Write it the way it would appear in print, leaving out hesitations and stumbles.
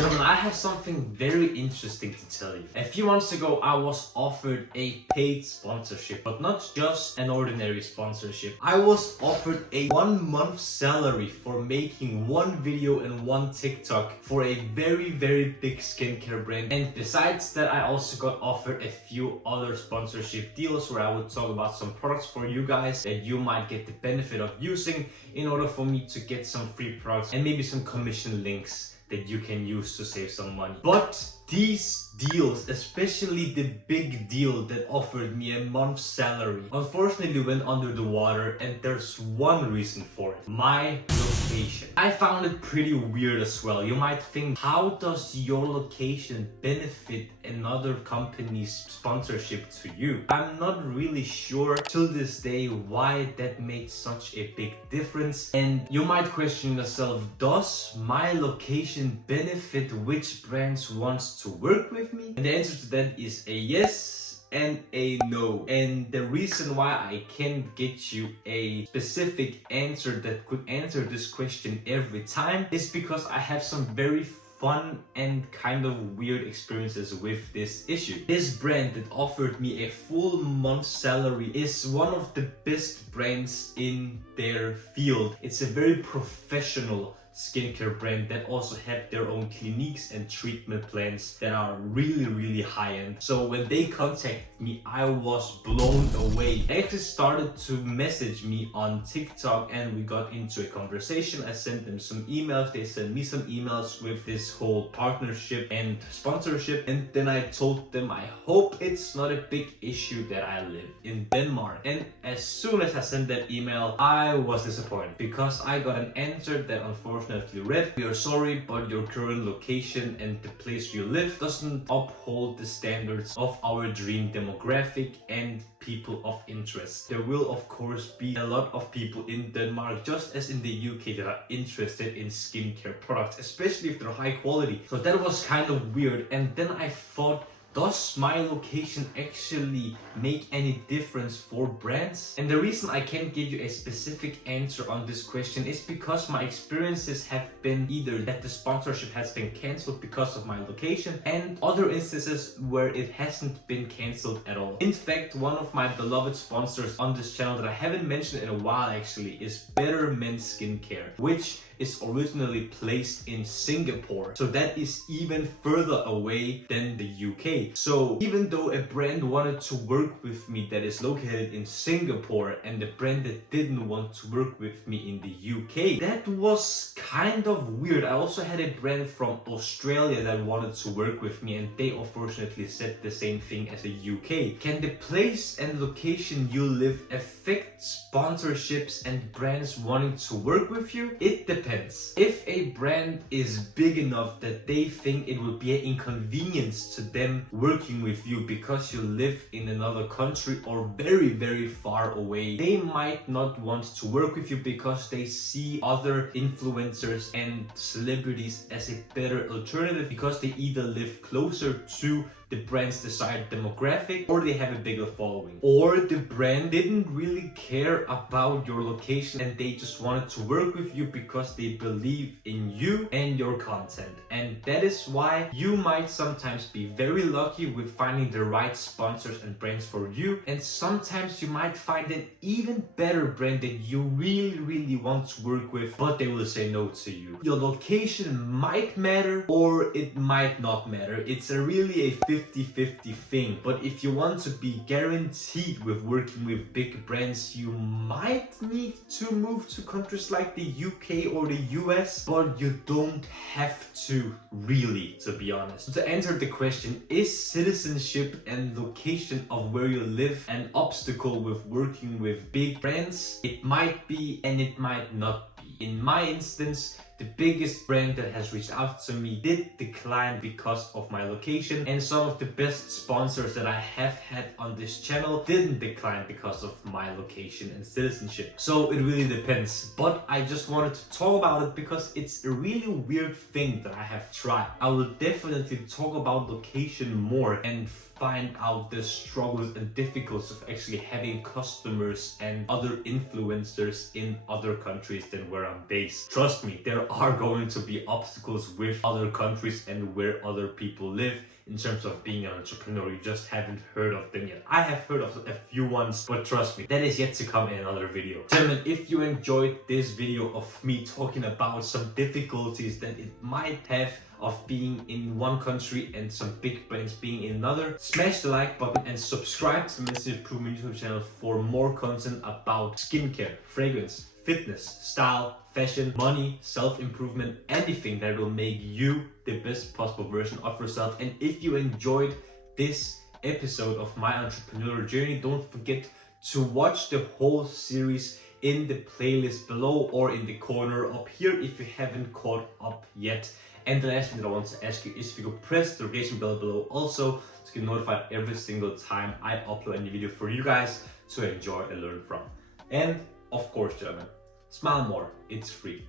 Gentlemen, I have something very interesting to tell you. A few months ago, I was offered a paid sponsorship, but not just an ordinary sponsorship. I was offered a 1-month salary for making one video and one TikTok for a very big skincare brand. And besides that, I also got offered a few other sponsorship deals where I would talk about some products for you guys that you might get the benefit of using in order for me to get some free products and maybe some commission links that you can use to save some money. But these deals, especially the big deal that offered me a month's salary, unfortunately went under the water, and there's one reason for it: my location. I found it pretty weird as well. You might think, how does your location benefit another company's sponsorship to you? I'm not really sure till this day why that made such a big difference. And you might question yourself, does my location benefit which brands wants to work with me? And the answer to that is a yes and a no. And the reason why I can't get you a specific answer that could answer this question every time is because I have some very fun and kind of weird experiences with this issue. This brand that offered me a full month's salary is one of the best brands in their field. It's a very professional skincare brand that also have their own cliniques and treatment plans that are really high-end. So when they contacted me, I was blown away. They actually started to message me on TikTok and we got into a conversation. I sent them some emails, they sent me some emails with this whole partnership and sponsorship, and then I told them I hope it's not a big issue that I live in Denmark. And as soon as I sent that email, I was disappointed because I got an answer that unfortunately read: "We are sorry, but your current location and the place you live doesn't uphold the standards of our dream demographic and people of interest. There will of course be a lot of people in Denmark, just as in the UK, that are interested in skincare products, especially if they're high quality." So that was kind of weird. And then I thought, does my location actually make any difference for brands? And the reason I can't give you a specific answer on this question is because my experiences have been either that the sponsorship has been cancelled because of my location, and other instances where it hasn't been cancelled at all. In fact, one of my beloved sponsors on this channel that I haven't mentioned in a while actually is Better Men's Skincare, which is originally placed in Singapore. So that is even further away than the UK. So even though a brand wanted to work with me that is located in Singapore and the brand that didn't want to work with me in the UK, that was kind of weird. I also had a brand from Australia that wanted to work with me, and they unfortunately said the same thing as the UK. Can the place and location you live affect sponsorships and brands wanting to work with you? It depends. If a brand is big enough that they think it would be an inconvenience to them working with you because you live in another country or very far away, they might not want to work with you because they see other influencers and celebrities as a better alternative because they either live closer to the brand's desired demographic, or they have a bigger following, or the brand didn't really care about your location and they just wanted to work with you because they believe in you and your content. And that is why you might sometimes be very lucky with finding the right sponsors and brands for you, and sometimes you might find an even better brand that you really want to work with, but they will say no to you. Your location might matter or it might not matter. It's really a 50-50 thing. But if you want to be guaranteed with working with big brands, you might need to move to countries like the UK or the US, but you don't have to really, to be honest. So to answer the question, is citizenship and location of where you live an obstacle with working with big brands? It might be and it might not be. In my instance, the biggest brand that has reached out to me did decline because of my location, and some of the best sponsors that I have had on this channel didn't decline because of my location and citizenship. So it really depends, but I just wanted to talk about it because it's a really weird thing that I have tried. I will definitely talk about location more and find out the struggles and difficulties of actually having customers and other influencers in other countries than where I'm based. Trust me, there are going to be obstacles with other countries and where other people live in terms of being an entrepreneur. You just haven't heard of them yet. I have heard of a few ones, but trust me, that is yet to come in another video. Gentlemen, if you enjoyed this video of me talking about some difficulties that it might have of being in one country and some big brands being in another, smash the like button and subscribe to the Mental Improvement YouTube channel for more content about skincare, fragrance, fitness, style, fashion, money, self-improvement, anything that will make you the best possible version of yourself. And if you enjoyed this episode of my entrepreneurial journey, don't forget to watch the whole series in the playlist below or in the corner up here if you haven't caught up yet. And the last thing that I want to ask you is if you could press the notification bell below also to get notified every single time I upload a new video for you guys to enjoy and learn from. And of course, gentlemen, smile more, it's free.